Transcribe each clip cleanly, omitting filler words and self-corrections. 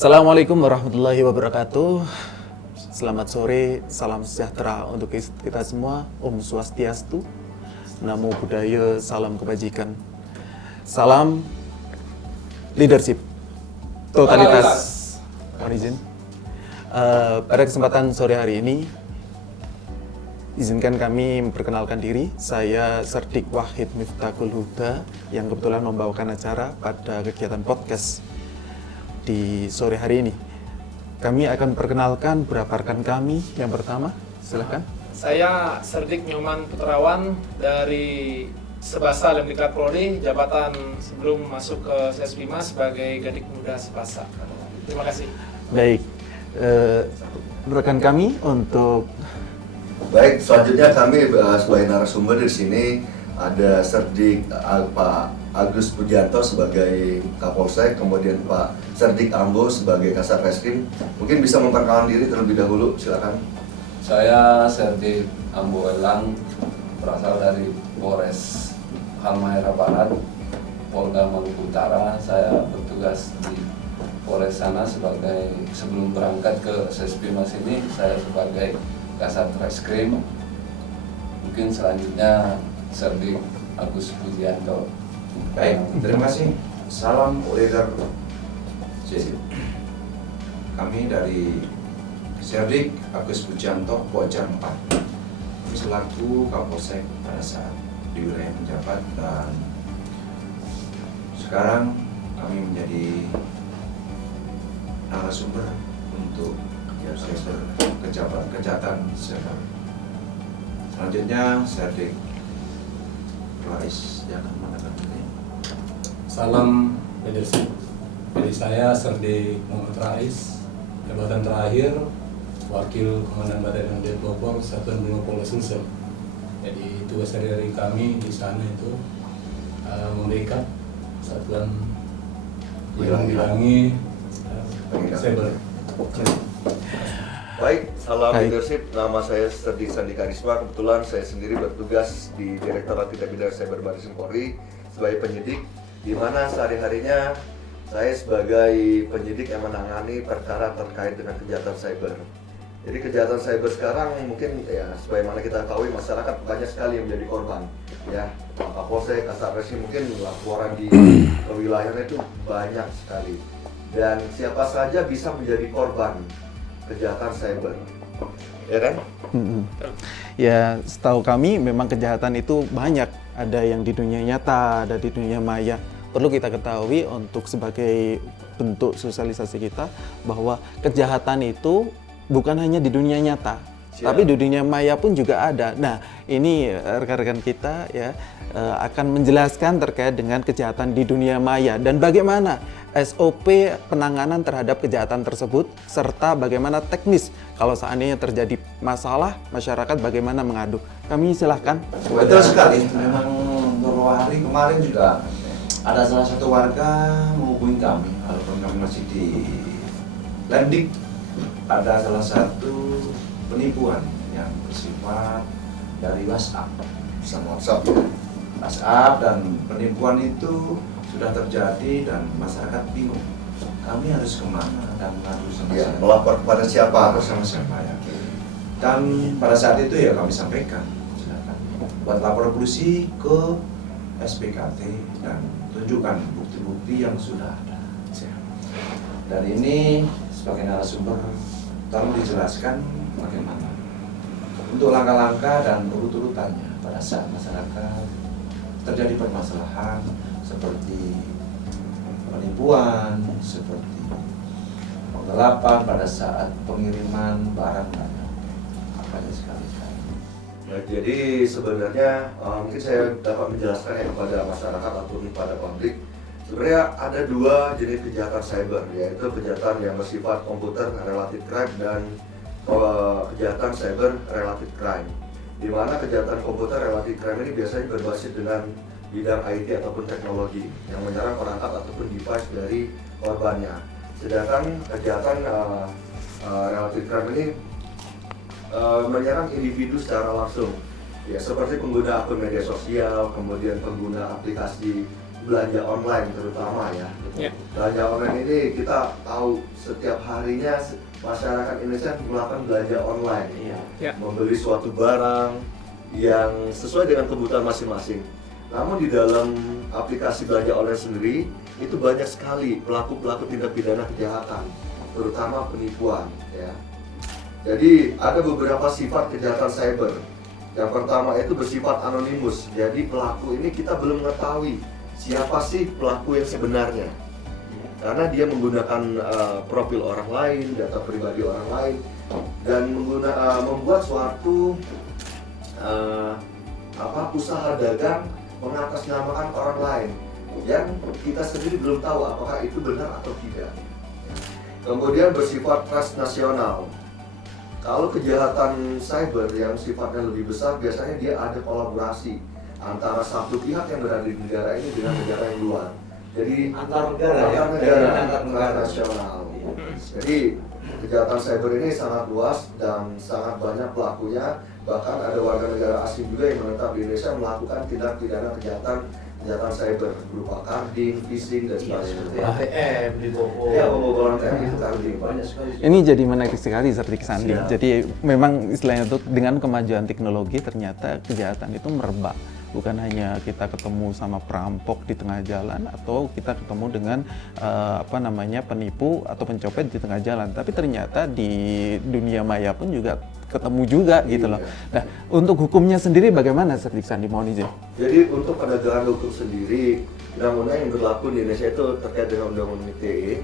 Assalamualaikum warahmatullahi wabarakatuh. Selamat sore, salam sejahtera untuk kita semua. Om Swastiastu, Namo Buddhaya, salam kebajikan. Salam leadership, totalitas. Mohon izin. Pada kesempatan sore hari ini, izinkan kami memperkenalkan diri. Saya Serdik Wahid Miftahul Huda yang kebetulan membawakan acara pada kegiatan podcast di sore hari ini. Kami akan perkenalkan beberapa rekan kami. Yang pertama, silakan. Saya Serdik Nyoman Putrawan dari Sebasa Lemdiklat Polri, jabatan sebelum masuk ke Sespima sebagai Gadik Muda Sebasa. Terima kasih. Baik, rekan kami untuk Baik, selanjutnya kami sebagai narasumber di sini ada Serdik Pak Agus Pujianto sebagai Kapolsek, kemudian Pak Serdik Ambo sebagai Kasat Reskrim. Mungkin bisa memperkenalkan diri terlebih dahulu, silakan. Saya Serdik Ambo Elang, berasal dari Polres Halmahera Barat, Polda Maluku Utara. Saya bertugas di Polres sana sebagai, sebelum berangkat ke Sespima sini, saya sebagai Kasat Reskrim. Mungkin selanjutnya Serdik Agus Pujianto. Baik, terima kasih. Salam Oliver. Kami dari Serdik Agus Pujianto, Bojar 4. Kami selaku Kapolsek pada saat di wilayah menjabat, dan sekarang kami menjadi narasumber untuk kejahatan cyber. Selanjutnya Serdik Rais yang akan mengatakan ini. Salam leadership. Jadi saya Serdik Muhammad Rais, jabatan terakhir Wakil Komandan Batalion Det Bogor Satuan Brimob Polda Sulsel. Jadi tugas dari kami di sana itu membackup satuan yang membilangi cyber. Baik, salam leadership. Nama saya Serdik Sandi Karisma. Kebetulan saya sendiri bertugas di Direktorat Tindak Pidana Cyber Bareskrim Polri sebagai penyidik, di mana sehari-harinya saya sebagai penyidik yang menangani perkara terkait dengan kejahatan cyber. Jadi kejahatan cyber sekarang mungkin ya sebagaimana kita ketahui, masyarakat banyak sekali yang menjadi korban. Ya, Kapolsek, Kasat Reskrim, mungkin laporan di wilayahnya itu banyak sekali. Dan siapa saja bisa menjadi korban kejahatan cyber, ya kan? ya setahu kami memang kejahatan itu banyak. Ada yang di dunia nyata, ada di dunia maya. Perlu kita ketahui untuk sebagai bentuk sosialisasi kita bahwa kejahatan itu bukan hanya di dunia nyata, tapi di dunia maya pun juga ada. Nah, ini rekan-rekan kita ya akan menjelaskan terkait dengan kejahatan di dunia maya dan bagaimana SOP penanganan terhadap kejahatan tersebut, serta bagaimana teknis kalau seandainya terjadi masalah masyarakat bagaimana mengadu. Kami silahkan. Betul sekali. Memang beberapa hari kemarin juga ada salah satu warga menghubungi kami, walaupun kami masih di Lemdik. Ada salah satu penipuan yang bersifat dari WhatsApp, Sama WhatsApp. WhatsApp, dan penipuan itu sudah terjadi dan masyarakat bingung. Kami harus kemana dan mengadu sama Ya, siapa? melapor kepada siapa? Melapor sama siapa ya? Dan pada saat itu ya kami sampaikan, silakan buat lapor polisi ke SPKT dan tunjukkan bukti-bukti yang sudah ada. Dan ini sebagai narasumber, tolong dijelaskan bagaimana untuk langkah-langkah dan urut-urutannya pada saat masyarakat terjadi permasalahan seperti penipuan, seperti penggelapan pada saat pengiriman barang dan apa aja sekali-sekali. Baik, jadi sebenarnya mungkin saya dapat menjelaskan ya kepada masyarakat ataupun pada publik. Sebenarnya ada dua jenis kejahatan cyber, yaitu kejahatan yang bersifat komputer related crime dan kejahatan cyber related crime. Di mana kejahatan komputer related crime ini biasanya berbasis dengan bidang IT ataupun teknologi yang menyerang perangkat ataupun device dari korbannya. Sedangkan kejahatan related crime ini menyerang individu secara langsung, ya seperti pengguna akun media sosial, kemudian pengguna aplikasi belanja online terutama ya. Ya. Belanja online ini kita tahu setiap harinya masyarakat Indonesia melakukan belanja online. Ya. Membeli suatu barang yang sesuai dengan kebutuhan masing-masing. Namun di dalam aplikasi belanja online sendiri itu banyak sekali pelaku-pelaku tindak pidana kejahatan, terutama penipuan ya. Jadi ada beberapa sifat kejahatan cyber. Yang pertama itu bersifat anonimus. Jadi pelaku ini kita belum mengetahui siapa sih pelaku yang sebenarnya. Karena dia menggunakan profil orang lain, data pribadi orang lain, dan membuat suatu usaha dagang mengatasnamakan orang lain yang kita sendiri belum tahu apakah itu benar atau tidak. Kemudian bersifat transnasional. Kalau kejahatan cyber yang sifatnya lebih besar, biasanya dia ada kolaborasi antara satu pihak yang berada di negara ini dengan negara yang luar. Jadi Antar negara ya? antar negara nasional. Jadi kejahatan cyber ini sangat luas dan sangat banyak pelakunya. Bahkan ada warga negara asing juga yang menetap di Indonesia melakukan tindak pidana kejahatan cyber berupa carding, phishing dan sebagainya. ATM dibobol. Ya, pembobolan ATM itu carding. Banyak sekali. Ini jadi menarik sekali Sardik Sandi. Siap. Jadi memang istilahnya itu dengan kemajuan teknologi ternyata kejahatan itu merebak. Bukan hanya kita ketemu sama perampok di tengah jalan atau kita ketemu dengan penipu atau pencopet di tengah jalan, tapi ternyata di dunia maya pun juga ketemu juga gitu loh. Nah, untuk hukumnya sendiri bagaimana Sardik Sandi, mohon izin? Jadi untuk penegakan hukum sendiri, undang-undang yang berlaku di Indonesia itu terkait dengan undang-undang ITE,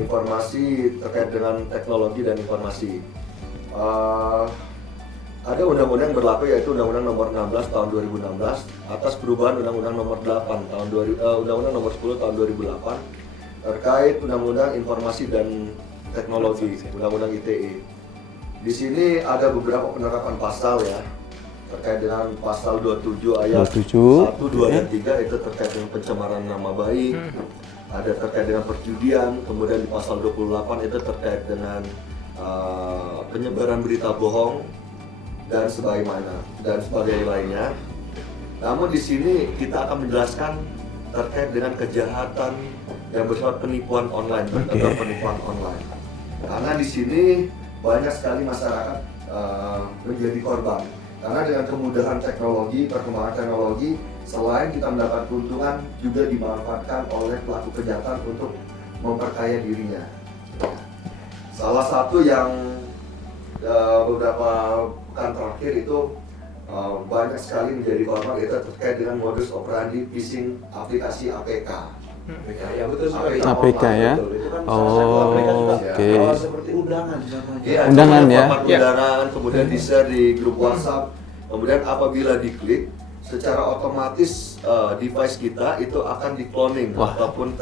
informasi terkait dengan teknologi dan informasi. Ada undang-undang yang berlaku yaitu Undang-Undang Nomor 16 Tahun 2016 atas perubahan Undang-Undang Nomor 8 Tahun Undang-Undang Nomor 10 Tahun 2008 terkait Undang-Undang Informasi dan Teknologi, Undang-Undang ITE. Di sini ada beberapa penerapan pasal ya terkait dengan pasal 27 ayat 27, 1, 2, dan 3 itu terkait dengan pencemaran nama baik, ada terkait dengan perjudian, kemudian di pasal 28 itu terkait dengan penyebaran berita bohong dan sebagainya lainnya. Namun di sini kita akan menjelaskan terkait dengan kejahatan yang bersifat penipuan online atau penipuan online. Karena di sini banyak sekali masyarakat menjadi korban. Karena dengan kemudahan teknologi, perkembangan teknologi, selain kita mendapat keuntungan, juga dimanfaatkan oleh pelaku kejahatan untuk memperkaya dirinya. Salah satu yang beberapa pekan terakhir itu banyak sekali menjadi korban itu terkait dengan modus operandi phishing aplikasi APK. Ya betul sekali. APK ya? Betul. Itu kan salah satu APK juga. Oke. Seperti undangan namanya. Iya, Undangan itu ya? format undangan, kemudian di-share di grup WhatsApp. Kemudian apabila diklik, secara otomatis device kita itu akan di-cloning ataupun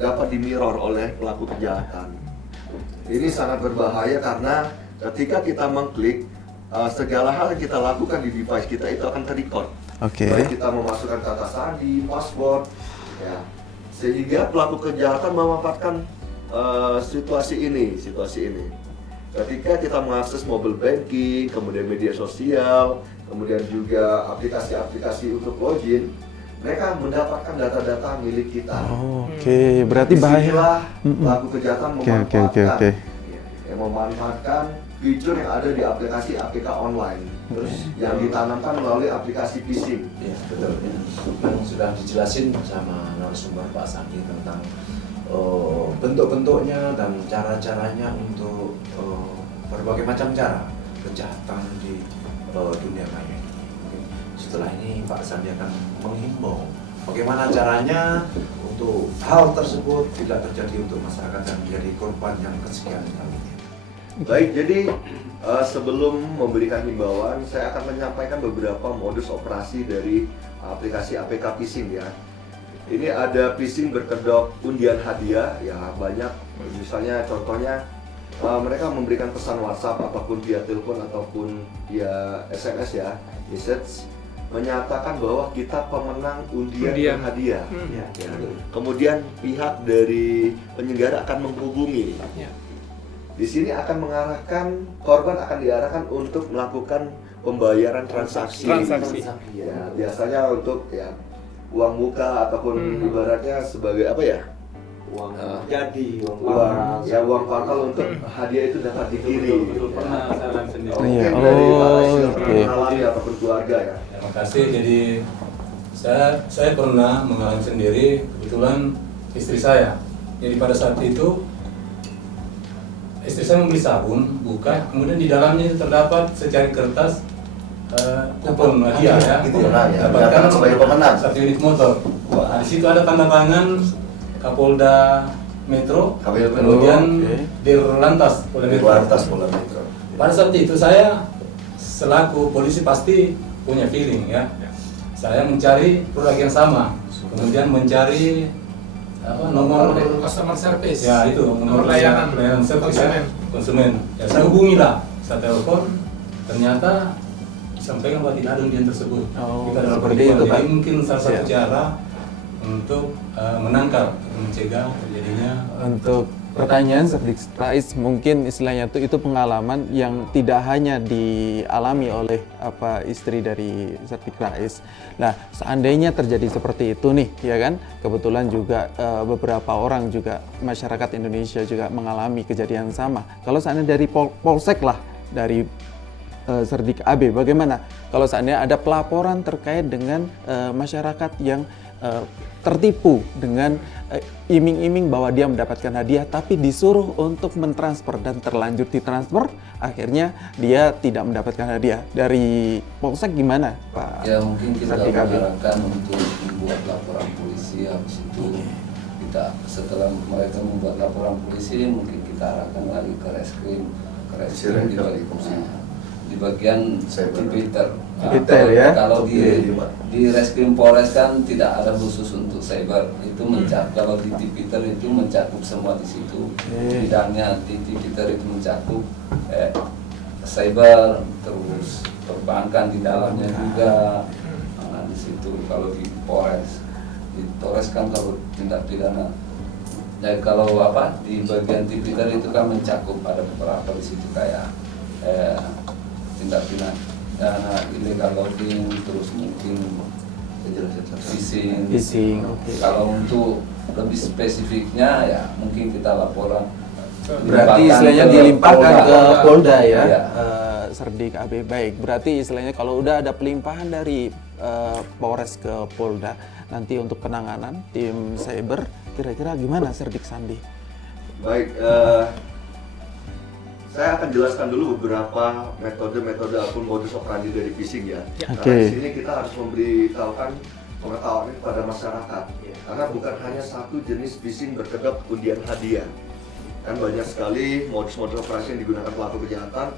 dapat di-mirror oleh pelaku kejahatan. Ini sangat berbahaya karena ketika kita mengklik, segala hal yang kita lakukan di device kita itu akan ter-record. Oke. Baik kita memasukkan kata sandi, password, ya. Sehingga pelaku kejahatan memanfaatkan situasi ini. Ketika kita mengakses mobile banking, kemudian media sosial, kemudian juga aplikasi-aplikasi untuk login, mereka mendapatkan data-data milik kita. Oke, berarti bahaya. Disinilah pelaku kejahatan Oke. yang memanfaatkan fitur yang ada di aplikasi APK online, terus yang ditanamkan melalui aplikasi phishing. Ya betul. Yang sudah dijelasin sama narasumber Pak Sandi tentang bentuk-bentuknya dan cara-caranya untuk berbagai macam cara kejahatan di dunia maya ini. Setelah ini Pak Sandi akan menghimbau bagaimana caranya untuk hal tersebut tidak terjadi untuk masyarakat dan menjadi korban yang kesekian kalinya. Baik, jadi sebelum memberikan himbauan, saya akan menyampaikan beberapa modus operasi dari aplikasi APK phishing ya. Ini ada phishing berkedok undian hadiah, ya banyak. Misalnya contohnya mereka memberikan pesan WhatsApp ataupun via telepon ataupun via SMS ya, message menyatakan bahwa kita pemenang undian hadiah. Ya. Kemudian pihak dari penyelenggara akan menghubungi. Ya. Di sini akan korban akan diarahkan untuk melakukan pembayaran transaksi. Transaksi. Ya, biasanya untuk ya uang muka ataupun ibaratnya sebagai apa ya? Uang Ah. jadi, Uang pangkal untuk hadiah itu dapat dikirim. Betul, pernah saya alami sendiri. Oke, Iya. dari para Oh, istri yang pernah oke. mengalami ataupun keluarga ya. Terima kasih. Jadi saya pernah mengalami sendiri, kebetulan istri saya. Jadi pada saat itu istri saya membeli sabun, buka, kemudian di dalamnya itu terdapat secari kertas kupon hadiah ya. Gitu ya, ya. Dapatkan Dapatkan sebagai pemenang. 1 unit motor. Nah, di situ ada tanda tangan Kapolda Metro, Kapolda Metro, kemudian oke. Dirlantas Polda Metro. Lantas Polda Metro. Pada saat itu saya selaku polisi pasti punya feeling ya. Saya mencari produk yang sama, kemudian mencari nomor customer service. ya itu nomor layanan service konsumen. konsumen. Ya, saya hubungi lah, saya telepon, ternyata disampaikan bahwa tidak ada undian tersebut. Oh, Kita dalam seperti penipuan. itu, Pak. Jadi mungkin salah satu Ya. cara untuk menangkal, mencegah terjadinya. Untuk pertanyaan Cerdik Rais, mungkin istilahnya itu pengalaman yang tidak hanya dialami oleh istri dari Cerdik Rais. Nah, seandainya terjadi seperti itu nih, ya kan? Kebetulan juga beberapa orang juga masyarakat Indonesia juga mengalami kejadian sama. Kalau seandainya dari Polsek lah, dari Cerdik AB, bagaimana kalau seandainya ada pelaporan terkait dengan masyarakat yang tertipu dengan iming-iming bahwa dia mendapatkan hadiah tapi disuruh untuk mentransfer dan terlanjur ditransfer, akhirnya dia tidak mendapatkan hadiah. Dari Polsek gimana, Pak? Ya mungkin kita Cerdik AB? mengharapkan untuk membuat laporan polisi, habis itu kita setelah mereka membuat laporan polisi mungkin kita arahkan lagi ke reskrim di bagian Tipiter. Tipiter, ya? Kalau Oke. di reskrim Polres kan tidak ada khusus untuk cyber, itu mencakup. Kalau di Tipiter itu mencakup semua di situ. Bidangnya di Tipiter itu mencakup cyber, terus perbankan di dalamnya juga. Nah, di situ kalau di Polres kan kalau tindak pidana. Ya kalau di bagian Tipiter itu kan mencakup ada beberapa di situ kayak tindak pidana illegal logging, terus mungkin phishing. Oke. Kalau untuk lebih spesifiknya ya mungkin kita laporan. Berarti Limpahkan istilahnya ke dilimpahkan ke Polda ya, Iya. Cerdik AB. Baik, berarti istilahnya kalau udah ada pelimpahan dari Polres ke Polda, nanti untuk penanganan tim cyber, kira-kira gimana Cerdik Sandi? Baik, saya akan jelaskan dulu beberapa metode-metode ataupun modus operandi dari phishing ya. Oke. Karena di sini kita harus memberitahukan pengetahuan ini kepada masyarakat. Karena bukan hanya satu jenis phishing berkedok undian hadiah. Kan banyak sekali modus-modus operasi yang digunakan pelaku kejahatan.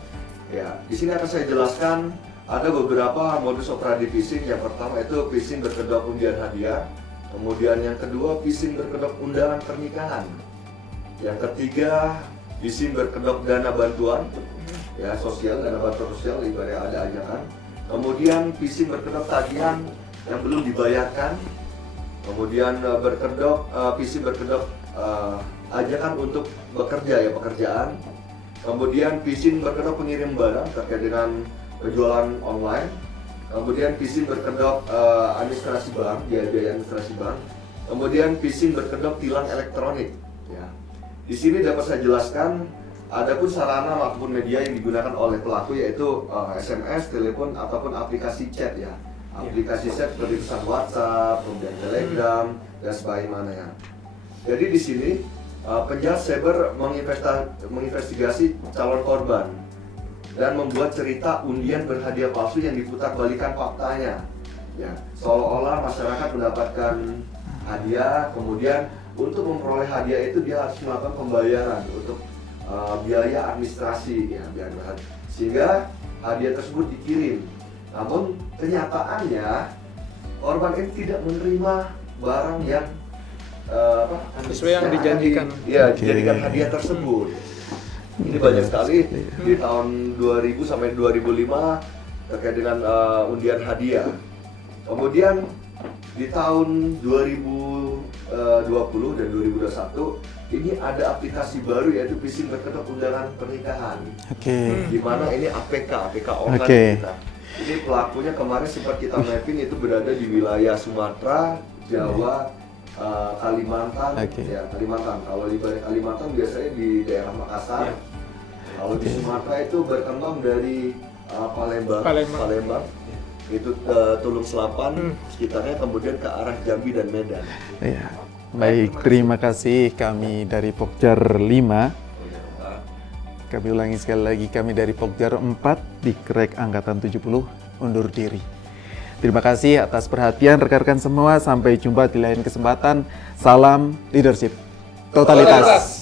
Ya, di sini akan saya jelaskan ada beberapa modus operandi phishing. Yang pertama itu phishing berkedok undian hadiah. Kemudian yang kedua phishing berkedok undangan pernikahan. Yang ketiga phishing berkedok dana bantuan ya sosial, dana bantuan sosial ibaratnya ada ajakan. Kemudian phishing berkedok tagihan yang belum dibayarkan. Kemudian phishing berkedok ajakan untuk bekerja ya, pekerjaan. Kemudian phishing berkedok pengirim barang terkait dengan penjualan online. Kemudian phishing berkedok administrasi bank, biaya administrasi bank. Kemudian phishing berkedok tilang elektronik ya. Di sini dapat saya jelaskan, adapun sarana maupun media yang digunakan oleh pelaku yaitu SMS, telepon ataupun aplikasi chat ya. Aplikasi chat seperti pesan WhatsApp, kemudian Telegram dan sebagainya. Jadi di sini penjahat cyber menginvestigasi calon korban dan membuat cerita undian berhadiah palsu yang diputar-balikan faktanya. Ya, seolah-olah masyarakat mendapatkan hadiah, kemudian untuk memperoleh hadiah itu dia harus melakukan pembayaran untuk biaya administrasi ya, sehingga hadiah tersebut dikirim. Namun kenyataannya korban ini tidak menerima barang yang Sesuai yang dijanjikan. Iya, dijadikan hadiah tersebut. Ini banyak sekali di tahun 2000 sampai 2005 terkait dengan undian hadiah. Kemudian di tahun 2020 dan 2021 ini ada aplikasi baru yaitu phishing berkedok undangan pernikahan. Oke. Di mana ini APK online Oke. kita. Jadi pelakunya kemarin sempat kita mapping itu berada di wilayah Sumatera, Jawa, Kalimantan, Oke. ya Kalimantan. Kalau di Kalimantan biasanya di daerah Makassar. Kalau di Sumatera itu berkembang dari Palembang, itu Tulung Selapan, sekitarnya kemudian ke arah Jambi dan Medan. Ya. Baik, terima kasih kami dari Pokjar 5. Kami ulangi sekali lagi, kami dari Pokjar 4 di Krek Angkatan 70 undur diri. Terima kasih atas perhatian rekan-rekan semua. Sampai jumpa di lain kesempatan. Salam leadership. Totalitas.